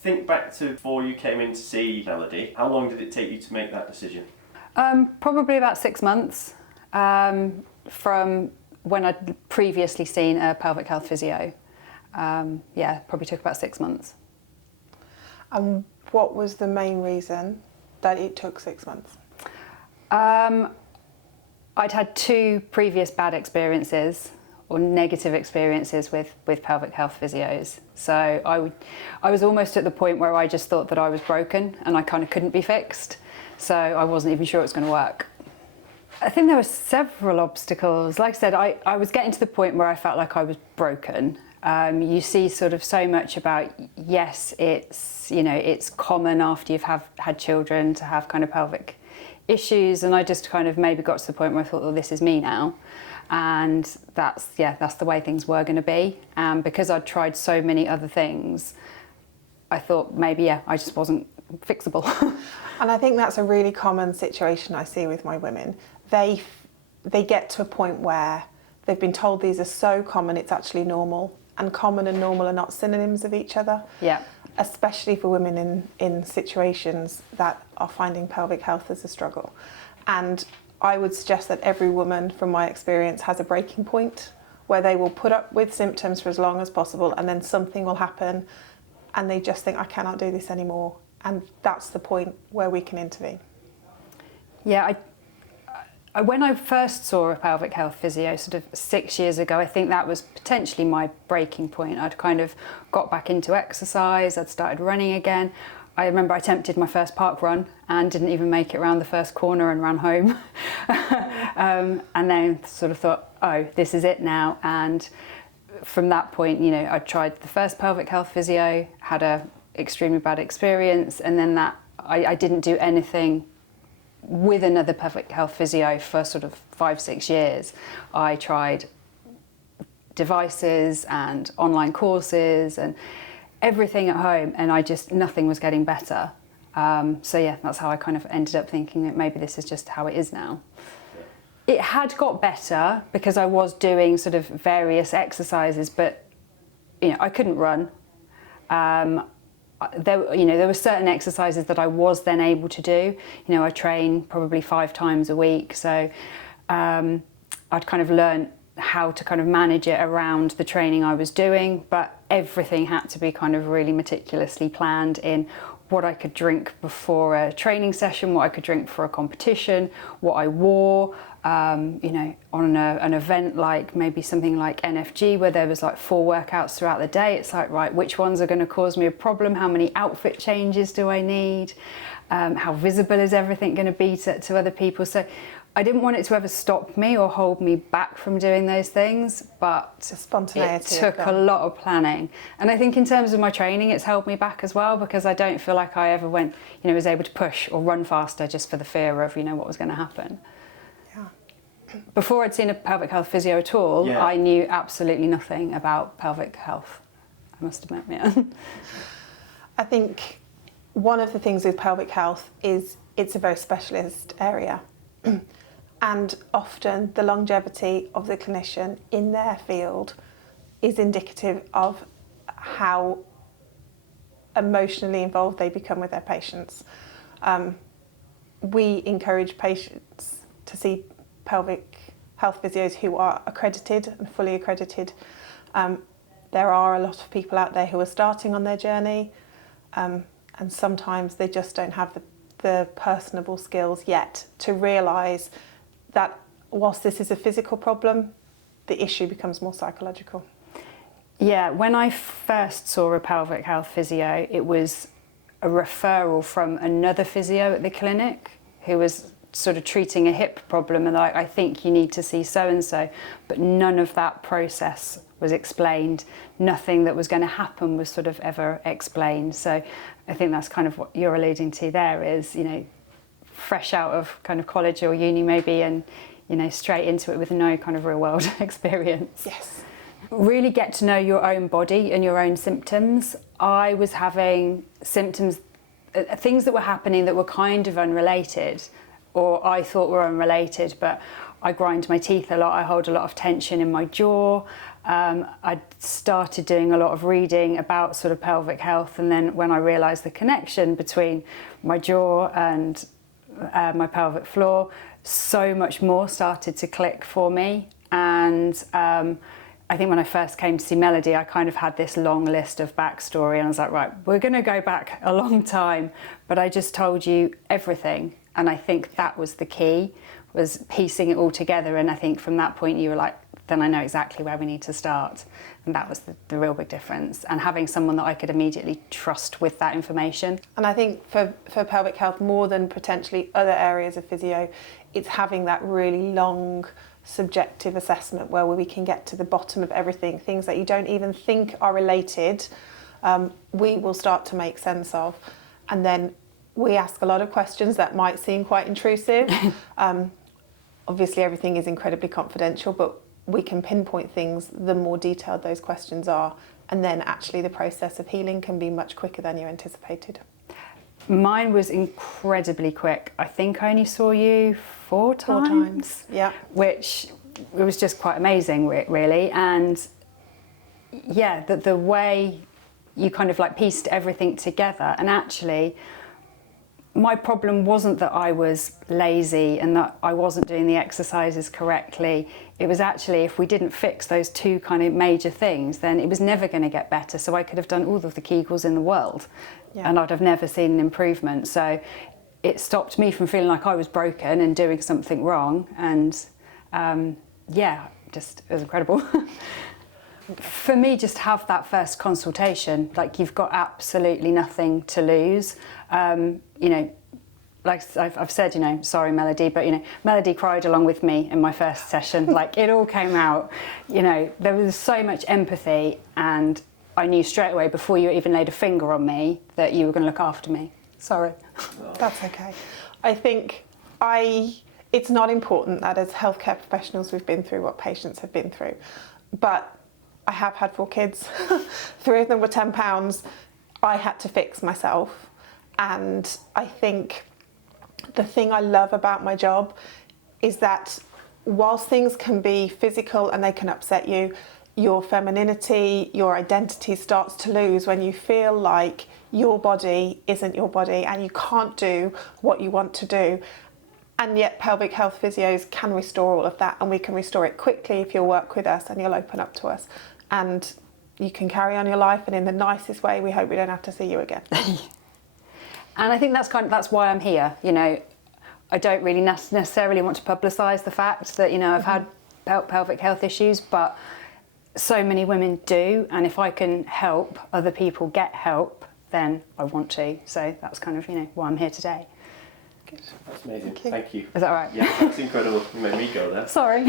think back to before you came in to see Melody, how long did it take you to make that decision? Probably about 6 months from when I'd previously seen a pelvic health physio. Probably took about 6 months. And what was the main reason that it took 6 months? I'd had 2 previous bad experiences or negative experiences with pelvic health physios. So I was almost at the point where I just thought that I was broken and I kind of couldn't be fixed. So I wasn't even sure it was going to work. I think there were several obstacles. Like I said, I was getting to the point where I felt like I was broken. You see sort of so much about, yes, it's common after you've had children to have kind of pelvic issues, and I just kind of maybe got to the point where I thought, well, this is me now. And that's the way things were going to be. And because I'd tried so many other things, I thought maybe, I just wasn't fixable. And I think that's a really common situation I see with my women. They get to a point where they've been told these are so common, it's actually normal. And common and normal are not synonyms of each other. Yeah. Especially for women in situations that are finding pelvic health as a struggle. And I would suggest that every woman, from my experience, has a breaking point where they will put up with symptoms for as long as possible, and then something will happen and they just think, I cannot do this anymore. And that's the point where we can intervene. Yeah, when I first saw a pelvic health physio sort of 6 years ago, I think that was potentially my breaking point. I'd kind of got back into exercise, I'd started running again. I remember I attempted my first park run and didn't even make it around the first corner and ran home. And then sort of thought, oh, this is it now. And from that point, I tried the first pelvic health physio, had a extremely bad experience, and then I didn't do anything with another pelvic health physio for sort of 5-6 years. I tried devices and online courses and everything at home, and nothing was getting better. That's how I kind of ended up thinking that maybe this is just how it is now. It had got better because I was doing sort of various exercises, but I couldn't run. There were certain exercises that I was then able to do. I train probably 5 times a week, so I'd kind of learned how to kind of manage it around the training I was doing, but everything had to be kind of really meticulously planned in what I could drink before a training session, what I could drink for a competition, what I wore, on an event like maybe something like NFG where there was like 4 workouts throughout the day. It's like, right, which ones are going to cause me a problem? How many outfit changes do I need? How visible is everything going to be to other people? So I didn't want it to ever stop me or hold me back from doing those things, but spontaneity it took a lot of planning. And I think in terms of my training, it's held me back as well, because I don't feel like I ever was able to push or run faster just for the fear of, what was going to happen. Yeah. Before I'd seen a pelvic health physio at all, I knew absolutely nothing about pelvic health, I must admit, yeah. I think one of the things with pelvic health is it's a very specialist area. And often the longevity of the clinician in their field is indicative of how emotionally involved they become with their patients. We encourage patients to see pelvic health physios who are accredited and fully accredited. There are a lot of people out there who are starting on their journey, and sometimes they just don't have the personable skills yet to realise that whilst this is a physical problem, the issue becomes more psychological. Yeah, when I first saw a pelvic health physio, it was a referral from another physio at the clinic who was sort of treating a hip problem, and I think you need to see so-and-so, but none of that process was explained. Nothing that was going to happen was sort of ever explained. So I think that's kind of what you're alluding to there is, fresh out of kind of college or uni maybe, and, straight into it with no kind of real world experience. Yes. Really get to know your own body and your own symptoms. I was having symptoms, things that were happening that were kind of unrelated, or I thought were unrelated, but I grind my teeth a lot, I hold a lot of tension in my jaw, I started doing a lot of reading about sort of pelvic health, and then when I realised the connection between my jaw and my pelvic floor, so much more started to click for me. And I think when I first came to see Melody, I kind of had this long list of backstory, and I was like, right, we're going to go back a long time, but I just told you everything. And I think that was the key, was piecing it all together. And I think from that point you were like, then I know exactly where we need to start. And that was the real big difference. And having someone that I could immediately trust with that information. And I think for pelvic health, more than potentially other areas of physio, it's having that really long subjective assessment where we can get to the bottom of everything, things that you don't even think are related, we will start to make sense of. And then we ask a lot of questions that might seem quite intrusive. Obviously everything is incredibly confidential, but we can pinpoint things the more detailed those questions are, and then actually the process of healing can be much quicker than you anticipated. Mine was incredibly quick. I think I only saw you four times. 4 times, yeah. Which it was just quite amazing, really. And yeah, the way you kind of like pieced everything together, and actually my problem wasn't that I was lazy and that I wasn't doing the exercises correctly. It was actually, if we didn't fix those two kind of major things, then it was never going to get better. So I could have done all of the Kegels in the world, and I'd have never seen an improvement. So it stopped me from feeling like I was broken and doing something wrong. And yeah, just, it was incredible. For me, just have that first consultation. Like, you've got absolutely nothing to lose. You know, like I've said, you know, sorry Melody, but you know, Melody cried along with me in my first session. Like, it all came out. You know, there was so much empathy, and I knew straight away before you even laid a finger on me that you were going to look after me. Sorry. That's okay. I think it's not important that as healthcare professionals we've been through what patients have been through, but I have had 4 kids. 3 of them were 10 pounds. I had to fix myself. And I think the thing I love about my job is that whilst things can be physical and they can upset you, your femininity, your identity starts to lose when you feel like your body isn't your body and you can't do what you want to do. And yet pelvic health physios can restore all of that, and we can restore it quickly if you'll work with us and you'll open up to us. And you can carry on your life, and in the nicest way, we hope we don't have to see you again. And I think that's why I'm here. You know, I don't really necessarily want to publicise the fact that, you know, I've had pelvic health issues, but so many women do, and if I can help other people get help, then I want to. So that's kind of, you know, why I'm here today. That's amazing. Thank you. Is that all right? Yeah, that's incredible. You made me go there. Sorry.